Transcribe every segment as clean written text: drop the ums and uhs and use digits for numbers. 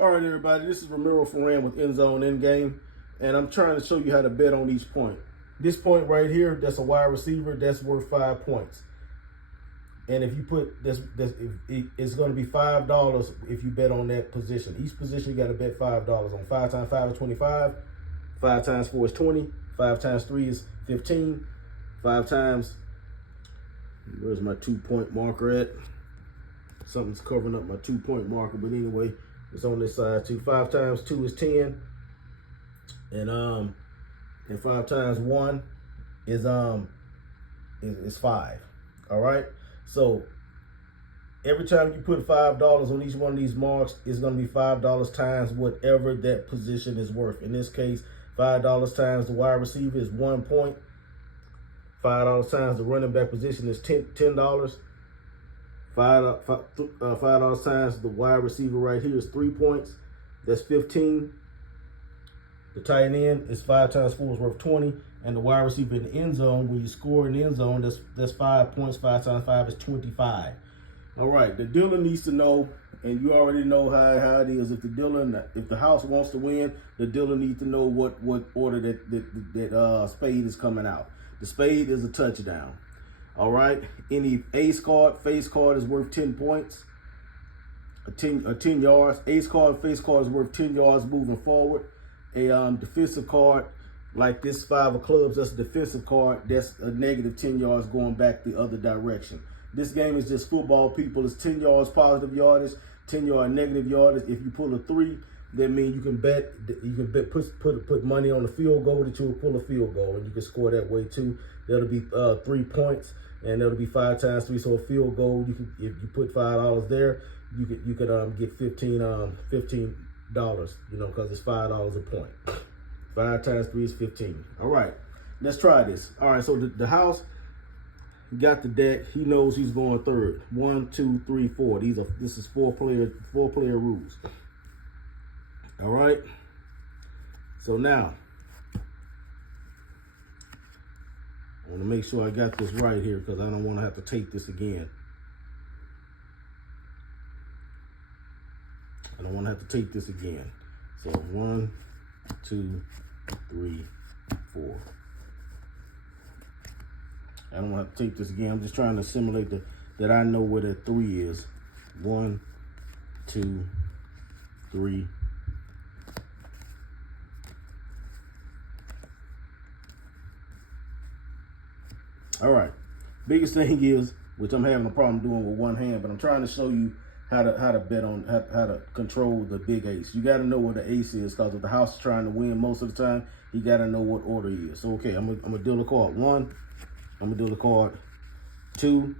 All right, everybody, this is Ramiro Ferran with EndZoneEndGame, and I'm trying to show you how to bet on each point. This point right here, that's a wide receiver, that's worth 5 points. And if you put this, it's going to be $5 if you bet on that position. Each position, you got to bet $5 on. 5 times 5 is 25. 5 times 4 is 20. 5 times 3 is 15. 5 times, where's my 2-point marker at? Something's covering up my 2-point marker, but anyway, it's on this side too. 5 times 2 is 10. And 5 times 1 is 5. All right. So every time you put $5 on each one of these marks, it's going to be $5 times whatever that position is worth. In this case, $5 times the wide receiver is 1 point. $5 times the running back position is $10. $5 times the wide receiver right here is 3 points. That's 15. The tight end is 5 times 4 is worth 20. And the wide receiver in the end zone, when you score in the end zone, that's 5 points. 5 times 5 is 25. All right, the dealer needs to know, and you already know how it is. If the house wants to win, the dealer needs to know what order that spade is coming out. The spade is a touchdown. All right, any ace card, face card is worth 10 points. 10 yards. Ace card, face card is worth 10 yards moving forward. A defensive card, like this 5 of clubs, that's a defensive card. That's a negative 10 yards going back the other direction. This game is just football, people. It's 10 yards positive yardage, 10 yard negative yardage. If you pull a 3, that means you can bet. Put money on the field goal that you will pull a field goal, and you can score that way too. That'll be 3 points, and that'll be 5 times 3. So a field goal, you can, if you put $5 there, you could get $15. You know, because it's $5 a point. 5 times 3 is 15. All right, let's try this. All right, so the house got the deck. He knows he's going third. 1, 2, 3, 4. This is four player rules. All right. So now I want to make sure I got this right here because I don't want to have to tape this again. I don't want to have to tape this again. So 1, 2, 3, 4. I don't want to tape this again. I'm just trying to simulate that I know where that 3 is. 1, 2, 3. All right. Biggest thing is, which I'm having a problem doing with one hand, but I'm trying to show you how to bet on how to control the big ace. You got to know where the ace is, because if the house is trying to win most of the time, you got to know what order he is. So okay, I'm gonna deal a card 1. I'm gonna deal a card 2.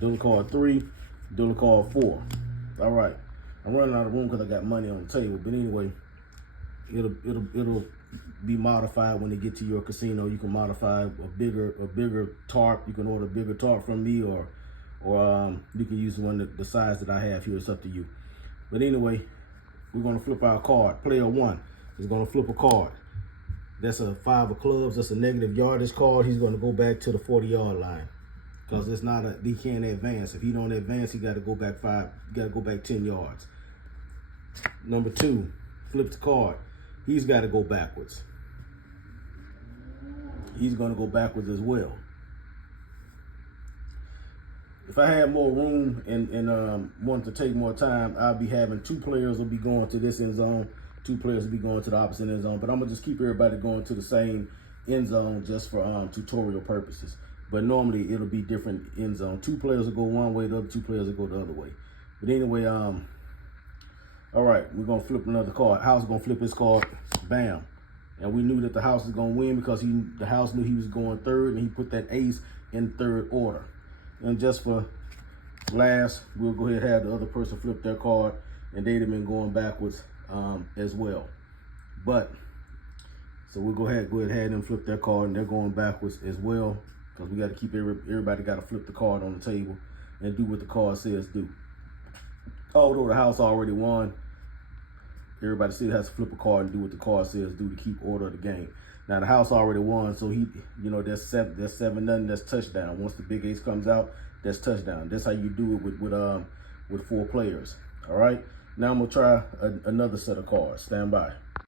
Deal a card 3. Deal a card 4. All right. I'm running out of room because I got money on the table. But anyway, it'll be modified when they get to your casino. You can modify a bigger tarp. You can order a bigger tarp from me, or you can use one the size that I have here. It's up to you. But anyway, we're gonna flip our card. Player 1 is gonna flip a card. That's a 5 of clubs. That's a negative yardage card. He's gonna go back to the 40-yard line because it's not he can't advance. If he don't advance, he got to go back 5. You got to go back 10 yards. Number 2 flips the card. He's got to go backwards. He's going to go backwards as well. If I had more room and wanted to take more time, I'll be having 2 players will be going to this end zone. 2 players will be going to the opposite end zone. But I'm going to just keep everybody going to the same end zone just for tutorial purposes. But normally it'll be different end zone. 2 players will go one way, the other 2 players will go the other way. But anyway, all right, we're going to flip another card. House is going to flip his card. Bam. And we knew that the house was going to win because the house knew he was going third, and he put that ace in third order. And just for last, we'll go ahead and have the other person flip their card, and they'd have been going backwards as well. But, so we'll go ahead and have them flip their card, and they're going backwards as well, because we got to keep everybody got to flip the card on the table and do what the card says do. Although the house already won, everybody still has to flip a card and do what the card says do to keep order of the game. Now the house already won, so that's 7-0. That's touchdown. Once the big ace comes out, that's touchdown. That's how you do it with 4 players. All right. Now I'm gonna try another set of cards. Stand by.